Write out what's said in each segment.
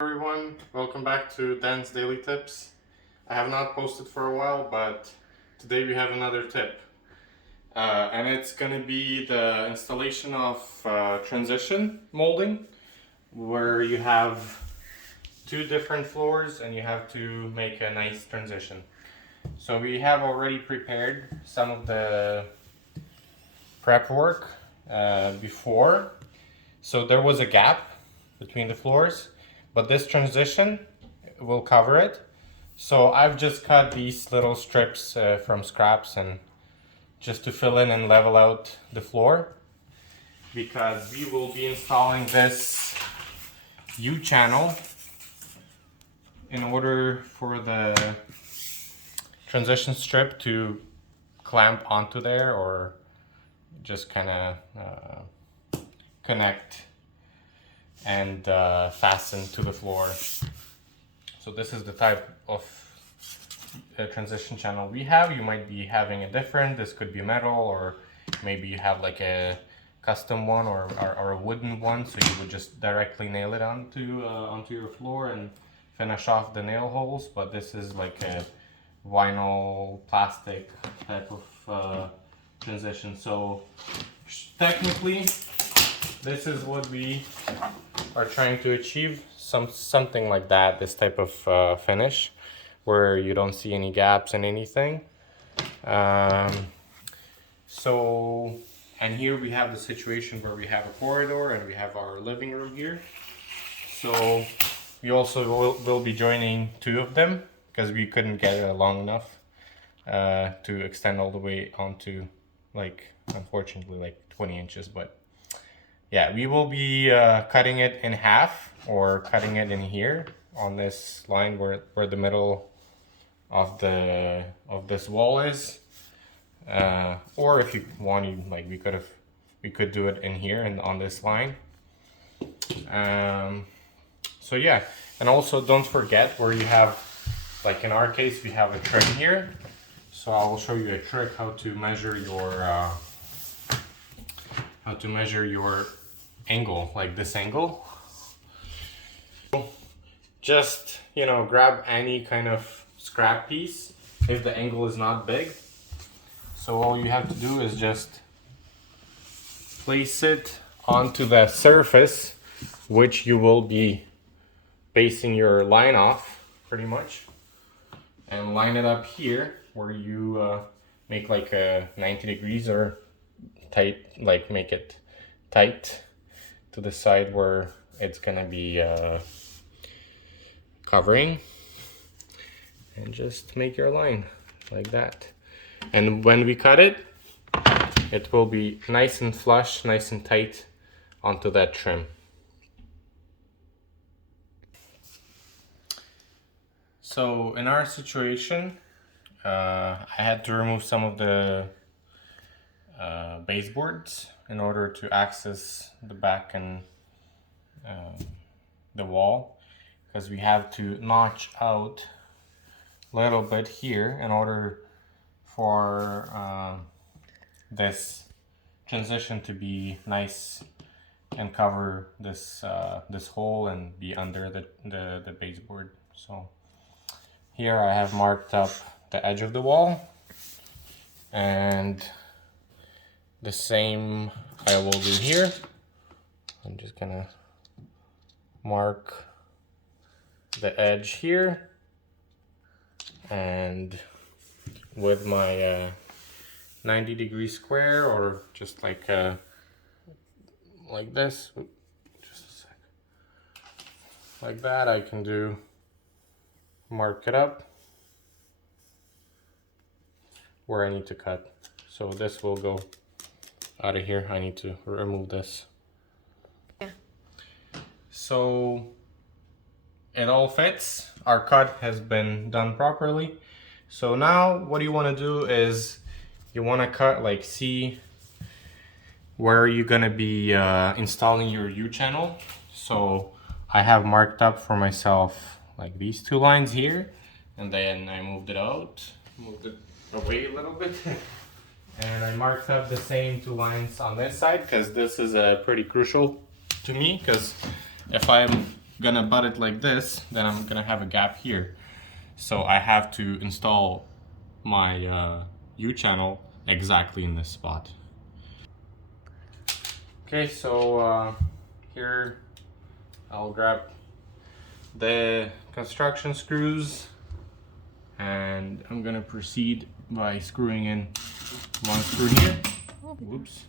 Everyone, welcome back to Dan's Daily Tips. I have not posted for a while, but today we have another tip. And it's gonna be the installation of transition molding, where you have two different floors and you have to make a nice transition. So we have already prepared some of the prep work before. So there was a gap between the floors, but this transition will cover it. So I've just cut these little strips from scraps and just to fill in and level out the floor, because we will be installing this U-channel in order for the transition strip to clamp onto there or just kind of connect and fasten to the floor. So this is the type of transition channel we have. You might be having a different, this could be metal, or maybe you have like a custom one or a wooden one, so you would just directly nail it onto your floor and finish off the nail holes. But this is like a vinyl plastic type of transition. So technically this is what we are trying to achieve, something like that, this type of finish where you don't see any gaps in anything. So, and here we have the situation where we have a corridor and we have our living room here. So we also will be joining two of them because we couldn't get it long enough to extend all the way onto, like, unfortunately, like 20 inches. But yeah, we will be cutting it in half, or cutting it in here on this line where the middle of this wall is. Or if you want, like, we could do it in here and on this line. So yeah, and also don't forget where you have, like in our case, we have a trim here. So I will show you a trick how to measure your angle, like this angle. Just, grab any kind of scrap piece if the angle is not big. So all you have to do is just place it onto the surface which you will be basing your line off, pretty much, and line it up here where you make like a 90 degrees or tight, like make it tight to the side where it's gonna be covering, and just make your line like that. And when we cut it, it will be nice and flush, nice and tight onto that trim. So in our situation, I had to remove some of the baseboards in order to access the back and the wall, because we have to notch out a little bit here in order for this transition to be nice and cover this this hole and be under the baseboard. So here I have marked up the edge of the wall, and the same I will do here. I'm just gonna mark the edge here, and with my 90-degree square, or just like this, just a sec, like that, I can mark it up where I need to cut. So this will go out of here. I need to remove this. Yeah. So it all fits. Our cut has been done properly. So now what you want to do is you want to cut, like, see where you're gonna be installing your U-channel. So I have marked up for myself like these two lines here, and then I moved it away a little bit and I marked up the same two lines on this side, because this is pretty crucial to me, because if I'm gonna butt it like this, then I'm gonna have a gap here. So I have to install my U-channel exactly in this spot. Okay, so here I'll grab the construction screws and I'm gonna proceed by screwing in one screw here. Whoops.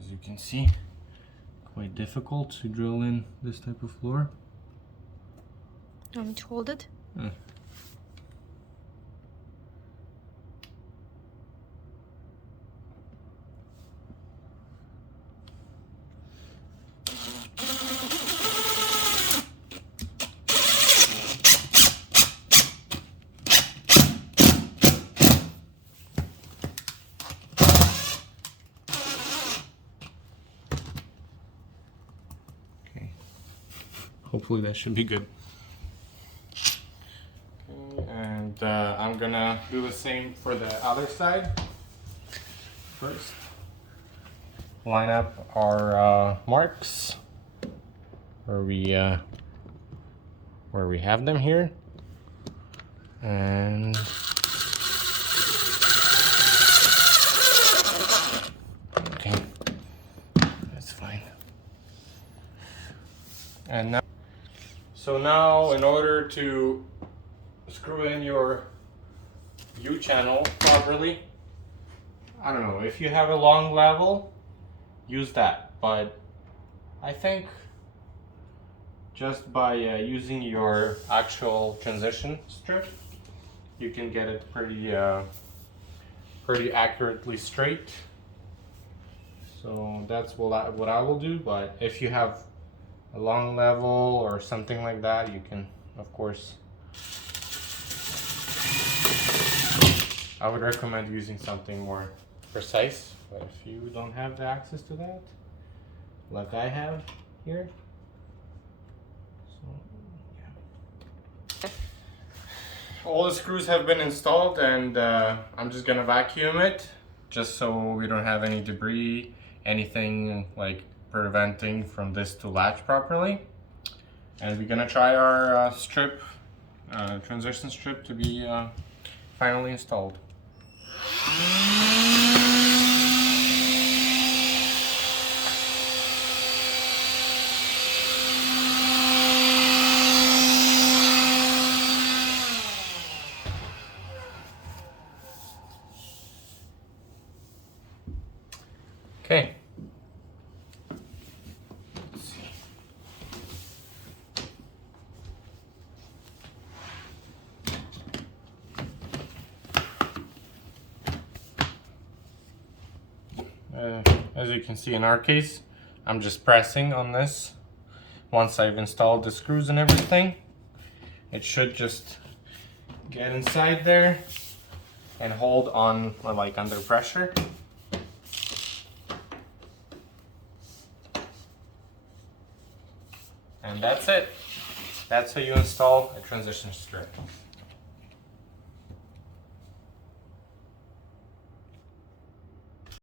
As you can see, quite difficult to drill in this type of floor. Want me to hold it? Okay. Hopefully that should be good. Okay, and I'm gonna do the same for the other side. First, line up our marks where we have them here, and okay, that's fine. And now, so now in order to screw in your U-channel properly, I don't know, if you have a long level, use that, but I think just by using your actual transition strip, you can get it pretty accurately straight. So that's what I will do, but if you have a long level or something like that, you can, of course, I would recommend using something more precise, but if you don't have the access to that, like I have here, so yeah. All the screws have been installed, and I'm just gonna vacuum it, just so we don't have any debris, anything like preventing from this to latch properly. And we're gonna try our transition strip to be finally installed. Okay. Let's see. As you can see in our case, I'm just pressing on this. Once I've installed the screws and everything, it should just get inside there and hold on like under pressure. And that's it. That's how you install a transition strip.